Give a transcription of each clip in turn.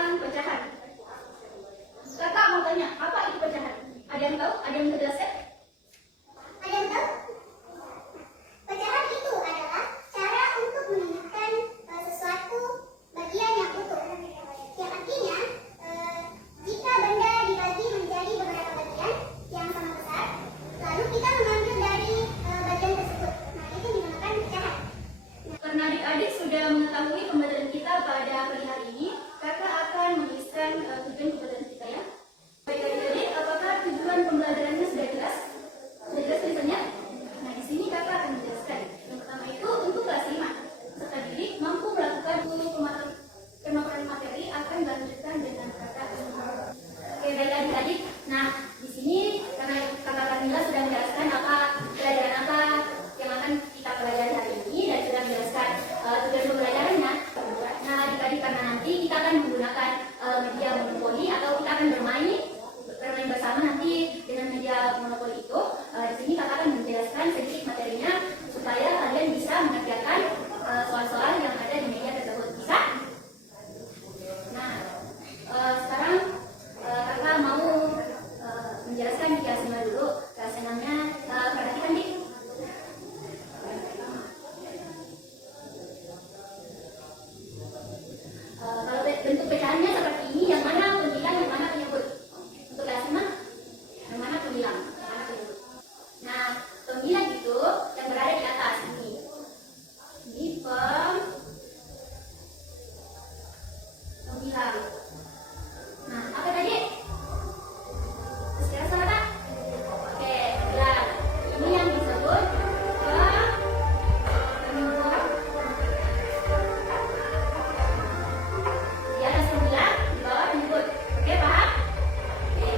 tentang pecahan. Kakak mau tanya, apa itu pecahan? Ada yang tahu? Ada yang bisa jelaskan? Ada yang tahu? Pecahan itu adalah cara untuk menunjukkan sesuatu bagian yang utuh. Yang artinya, jika benda dibagi menjadi beberapa bagian yang sama besar, lalu kita mengambil dari bagian tersebut. Nah, itu dinamakan pecahan. Karena adik-adik sudah mengetahui pembelajaran kita pada pagi hari ini, kakak akan menuliskan tujuan pembelajaran kita ya. Baik adik-adik, apakah tujuan pembelajarannya sudah jelas? Sudah jelas tulisannya? Nah, di sini kakak akan menjelaskan. Yang pertama itu untuk kelas 5. Serta didik mampu melakukan pemaparan materi akan dilanjutkan dengan kata. Oke, baik adik-adik. Nah, di sini karena kakak Kamila sudah menjelaskan apa pelajaran apa yang akan kita pelajari hari ini dan sudah menjelaskan tujuan pembelajarannya. Nah, adik-adik karena nanti kita akan menggunakan media monopoli atau kita akan bermain bersama nanti dengan media monopoli itu. Di sini kakak akan menjelaskan sedikit materinya supaya kalian bisa mengerjakan soal-soal yang ada di media tersebut. Bisa? Nah, sekarang kakak mau menjelaskan di kelas 5 dulu. Kelas 6-nya perhatikan nih. Kalau bentuk pecahannya seperti ini, yang mana pembilang, yang mana penyebut? Untuk kelas 5, yang mana pembilang, yang mana penyebut? Nah, pembilang itu yang berada di atas ini. Ini pembilang. Nah, apa tadi? Sekarang sama tak? Oke, pembilang. Ini yang disebut penyebut. Di atas pembilang, di bawah penyebut. Oke, paham? Oke.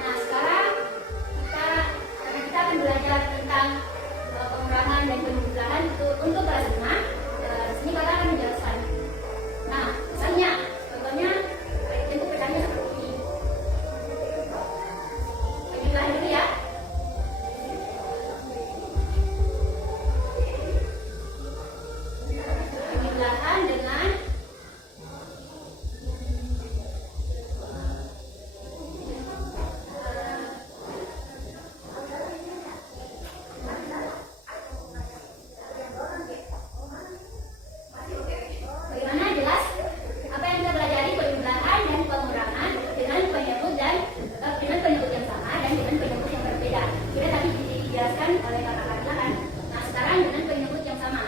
Nah, sekarang karena kita akan belajar tentang pengurangan dan penjumlahan untuk kelas 5. Di sini kakak akan menjelaskan. Nah, misalnya, contohnya bentuk pecahnya seperti ini. Penjumlahan dulu ya. Penjumlahan dengan bagaimana jelas apa yang kita pelajari, penjumlahan dan pengurangan dengan penyebut dan dengan penyebut yang sama dan dengan penyebut yang berbeda. Kita tadi dijelaskan oleh kakak Kamila kan. Nah, sekarang dengan penyebut yang sama.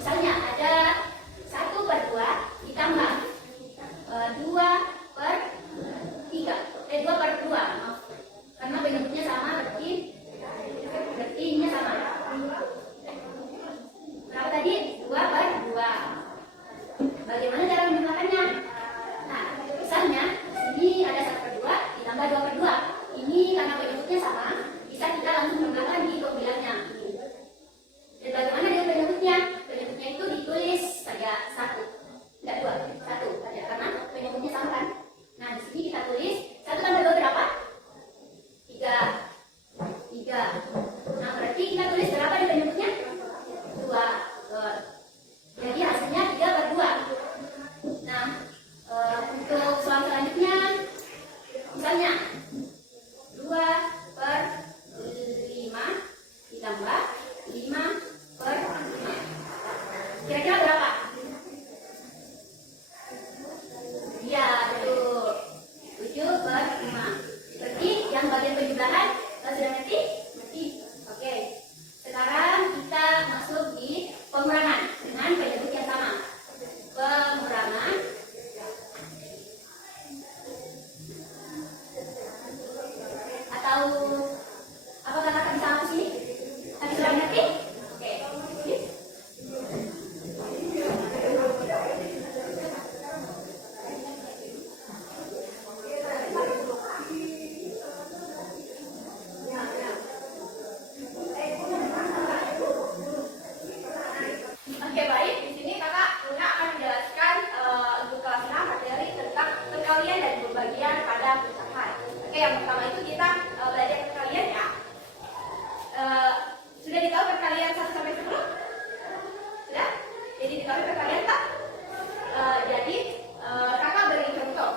Misalnya ada 1/2 ditambah 2/3. 2/2. Maaf. Karena penyebutnya sama berarti ininya sama. Berapa tadi? 2/2. Bagaimana cara menjumlahkannya? Nah, misalnya ini ada 1/2 ditambah 2/2. Ini karena penyebutnya sama, bisa kita langsung menambahkan di pembilangnya. Dan bagaimana dengan penyebutnya? Penyebutnya itu ditulis saja 1, tidak 2, 1 saja karena penyebutnya sama kan. Nah, di sini kita tulis 1 tambah 2 berapa? 3. Nah, berarti kita tulis berapa di penyebutnya? 2. Jadi hasilnya 3/2. Nah, untuk soal selanjutnya, misalnya 2/5 ditambah 5/5. Kira-kira berapa? Iya, betul. 7/5. Berarti yang bagian penjumlahan sudah ngerti? Ngerti. Oke. Sekarang kita masuk di pengurangan dengan penyebut yang sama. Pengurangan atau apakah kakak bisa masuk sini? Tadi sudah ngerti? Oke. Oke, baik. Di sini kakak Luna akan menjelaskan untuk kelas 6 materi tentang perkalian dan pembagian pada pecahan. Oke, yang pertama itu kita belajar perkalian ya. Sudah ditahu perkalian 1 sampai 10? Sudah? Jadi ditahu perkalian tak? Jadi kakak beri contoh.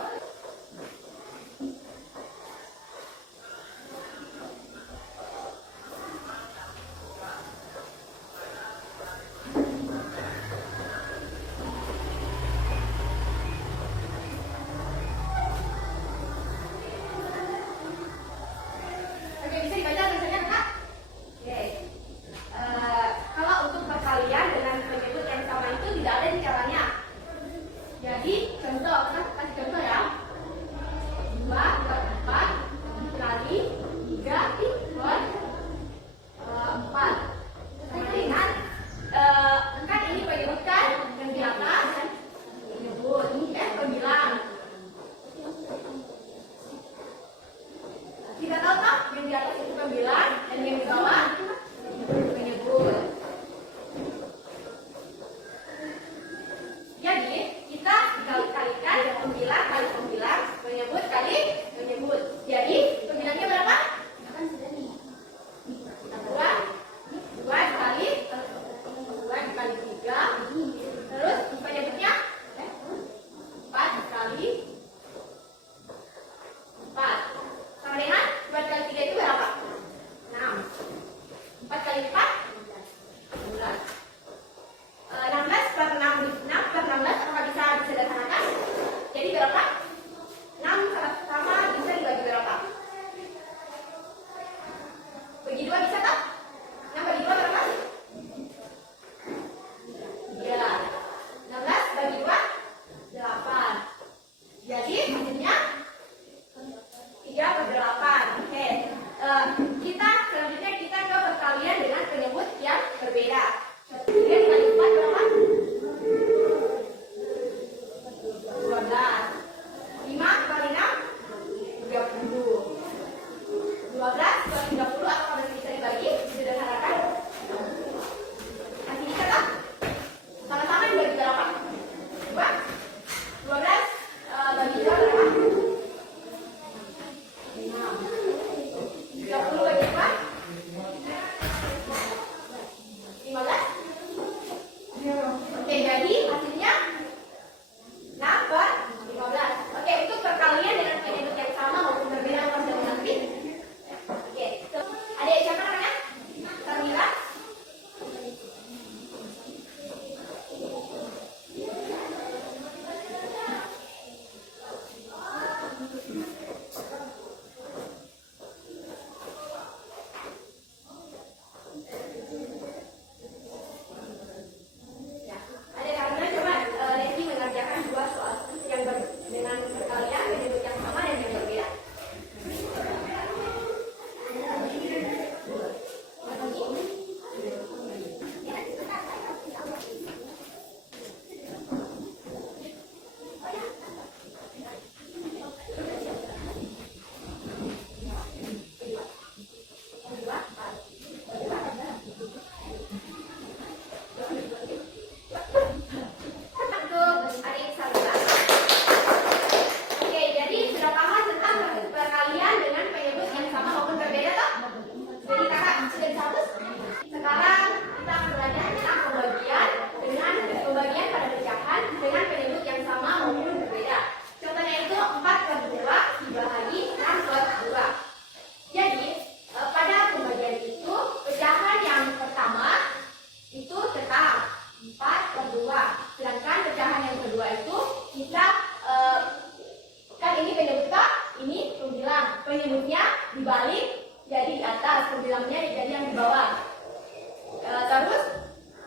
Menyebut kali menyebut. Jadi pembilangnya berapa? Kan sudah nih. 2 dikali 3. Terus penyebutnya 4 dikali 4. Sama dengan 2 dikali 3 itu berapa? 6. 4 kali 4 16. 16 per 16 apakah bisa disederhanakan? Jadi berapa? 6 sama bisa dibagi berapa? Bagi 2 bisa tak? 6 bagi 2 berapa? 3. 16 bagi 2 8. Jadi hasilnya 3 per 8. Oke. Selanjutnya kita ke perkalian dengan penyebut yang berbeda. 3 dikali 4 berapa? 12. 5 kali 6 30. 12 kali 30 apakah masih bisa dibagi? Disederhanakan? Masih bisa tak? Sama-sama dibagi berapa? 2. 12 bagi 2 berapa? 6. 30 bagi 2 15. Oke, jadi hasilnya 6 per 15. Oke, untuk perkalian dengan penyebut yang sama maupun berbeda apa nanti. Oke, adik siapa namanya? Sarmila. Ya, adik Sarmila coba Lesti mengerjakan 2 soal yang dengan perkalian penyebut yang sama dan yang berbeda. Untuk adik Sarmila. Oke, jadi sudah paham tentang perkalian dengan penyebut yang sama maupun berbeda toh? Jadi kakak sudah dihapus? Sekarang kita akan belajar tentang pembagian pada pecahan dengan penyebut yang sama maupun berbeda. Contohnya itu 4 per 2 dibagi 6 per 2. Jadi pada pembagian itu pecahan yang pertama itu tetap 4 per 2. Sedangkan pecahan yang kedua itu kita kan ini penyebut K, ini pembilang. Penyebutnya dibalik jadi di atas, pembilangnya jadi yang di bawah. Terus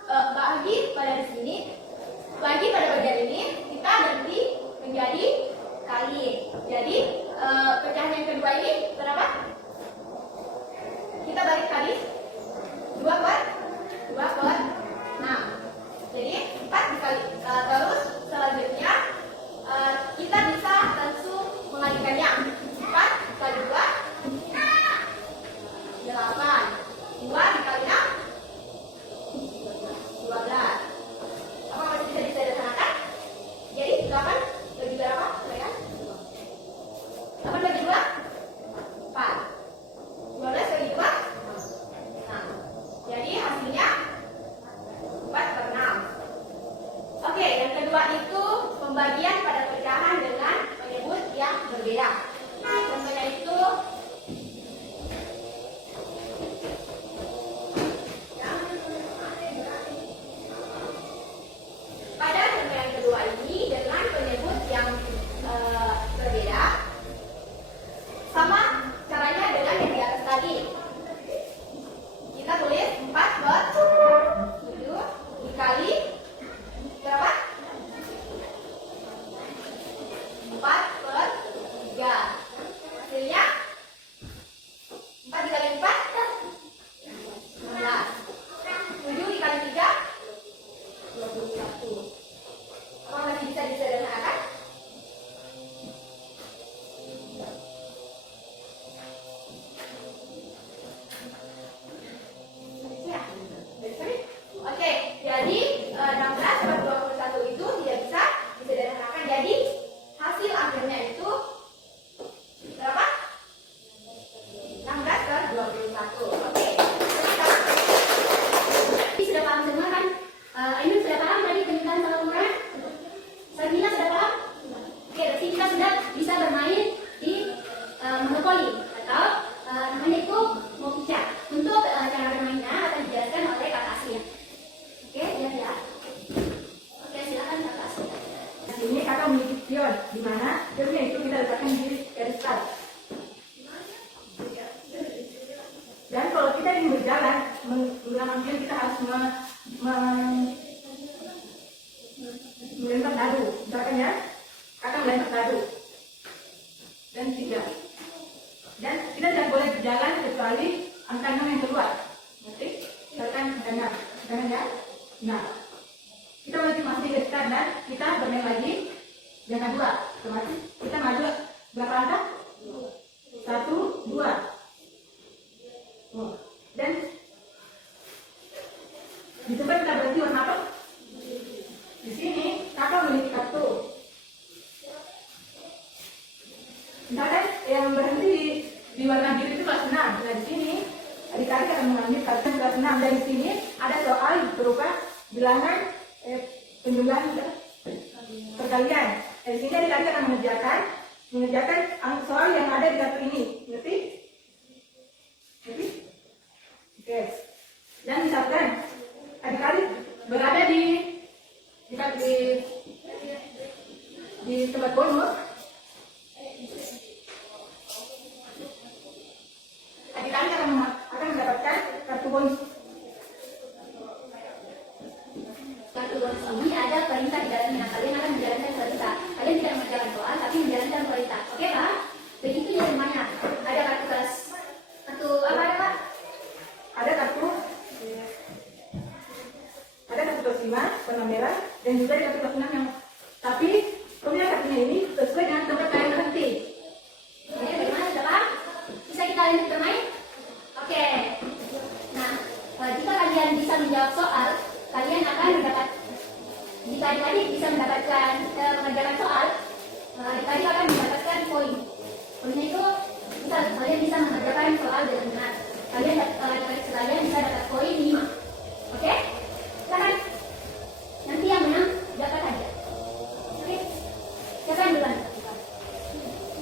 bagi pada di sini, bagi pada bagian ini kita ganti menjadi kali. Jadi pecahan yang kedua ini berapa? Kita balik kali 2 per 6. Jadi 4 dikali. Terus selanjutnya kita bisa langsung mengalikannya. 4 kali 2 8. 2 dikali 6 12. Apakah masih bisa disederhanakan? Jadi 8 bagi berapa? 8 bagi 2 4. 12 bagi 2 6. Jadi hasilnya 4 per 6. Oke, yang kedua itu pembagian pada pecahan dengan penyebut yang berbeda. Contohnya itu pada contoh yang kedua ini dengan penyebut yang berbeda, sama caranya dengan yang di atas tadi. Kita tulis 4 per 7 dikali berapa? 6 ion, di mana ionnya itu kita letakkan di garis start. Dan kalau kita ingin berjalan menggunakan ion, kita harus melempar dadu. Misalkan ya, kakak melempar dadu dan 3. Dan kita tidak boleh berjalan kecuali angka 6 yang keluar. Nanti misalkan angka 6, jangan ya. Nah, kita masih garis start dan kita bermain lagi jangan 2. Otomatis kita maju berapa angka? 1, 2. Dan di tempat kita berhenti warna apa? Di sini kakak memiliki kartu. Misalkan yang berhenti di warna biru itu kelas 6. Nah, di sini adik-adik akan mengambil kartu kelas 6. Dan di sini ada soal berupa bilangan penjumlahan perkalian. Di sini adik-adik akan mengerjakan soal yang ada di kartu ini. Ngerti? Ngerti? Oke. Dan misalkan adik-adik berada di tempat bonus, adik-adik akan mendapatkan kartu bonus. Kartu bonus ini ada perintah di dalamnya. Kalian akan menjalankan perintah. Kalian tidak mengerjakan soal, tapi menjalankan perintah. Oke Pak? Begitu ya semuanya. Ada kartu apa ada Pak? Ada kartu kelas 5 warna merah dan juga ada kartu kelas 6 yang tapi kemudian kartunya ini sesuai dengan tempat kalian berhenti. Oke, bagaimana sudah Pak? Bisa kita lanjut bermain? Oke. Nah, jika kalian bisa menjawab soal, kalian akan mendapat. Jika adik-adik bisa mendapatkan mengerjakan soal, adik-adik akan mendapatkan poin. Poinnya itu kalian bisa mengerjakan soal dengan benar. Adik-adik sekalian bisa dapat poin 5. Oke? Silakan. Nanti yang menang dapat hadiah. Oke? Siapa yang duluan?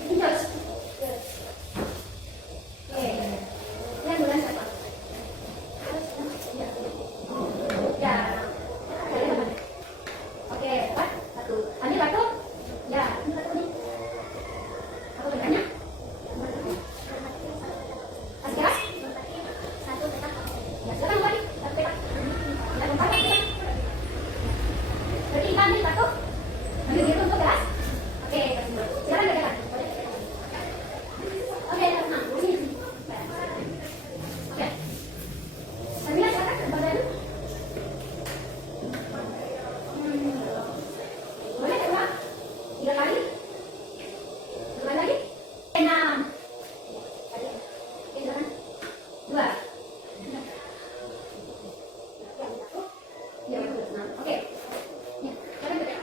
Terus. Oke. Yang duluan siapa? Ya. Oke, dapat 1. Ambil kartu? Ya, ambil kartu nih. Apa bedanya? Masih keras? 1 petak. Ya, silakan kembali. 1 petak. Ya, kembali petak. Berarti kita ambil kartu? Ambil kartu untuk keras? Oke, silakan kerjakan. Oke, nah, sini. Oke. Ambil silakan, kembali dulu. Boleh coba 3 kali? Coba lagi? 6. Oke, silakan. 2. Ya, betul. 6. Oke. Ya, silakan kerjakan.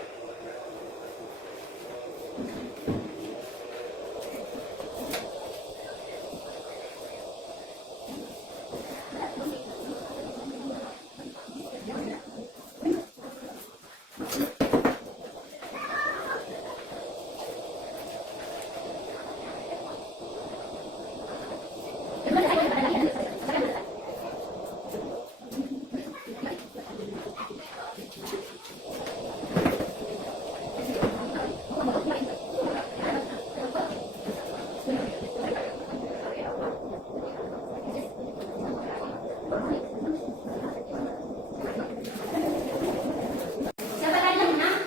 Siapa tadi yang menang?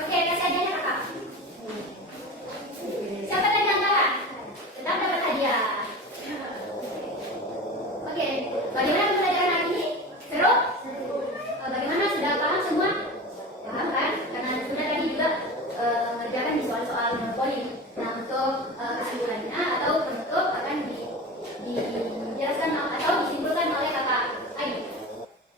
Oke, kasih hadiahnya kakak. Siapa tadi yang kalah? Tetap dapat hadiah. Oke, bagaimana pembelajaran hari ini? Seru? Bagaimana, sudah paham semua? Paham kan? Karena sudah tadi juga mengerjakan di soal-soal poin. Nah, untuk kesimpulannya atau penutup akan dijelaskan atau disimpulkan oleh kakak Ayu.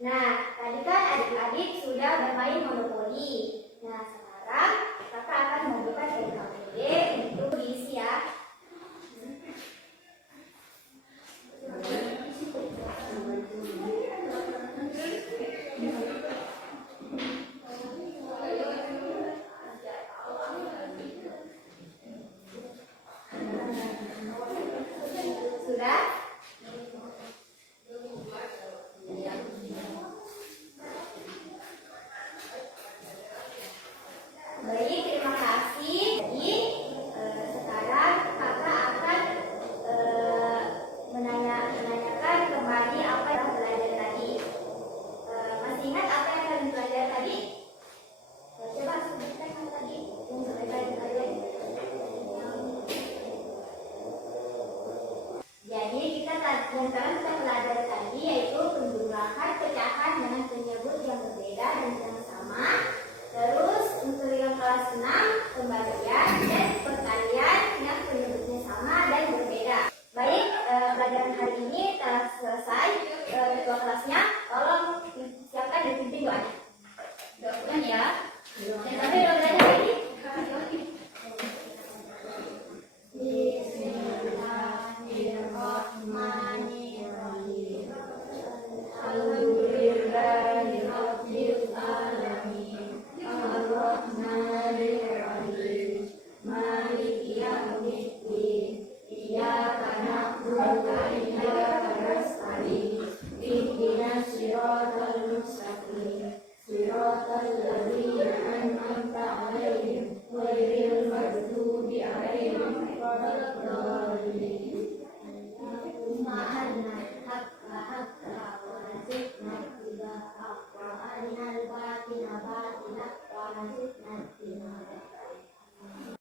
Nah, tadi kan adik-adik sudah bermain monopoli. Nah, sekarang kakak akan membuka NKPD untuk diisi ya. Sudah? yang sekarang kita pelajari tadi yaitu penjumlahan pecahan dengan penyebut yang berbeda dan yang sama. Terus untuk yang kelas 6 pembagian dan perkalian yang penyebutnya sama dan berbeda. Baik, pelajaran hari ini telah selesai. Ketua kelasnya tolong siapkan dan pimpin doanya. Doakan ya. Dan sampai doakan lagi. Bismillahirrahmanirrahim. Alhamdulillahirabbil alamin. Arrahmanirrahim. Maliki yaumiddin. Iyyaka na'budu wa iyyaka nasta'in. Ihdinas siratal mustaqim. Siratal ladzina an'amta 'alaihim ghairil maghdubi 'alaihim waladdallin. Ma'anna haqqa haqqa wa nazidna tiba'a wa arinal batina batina wa nazidna tiba'a.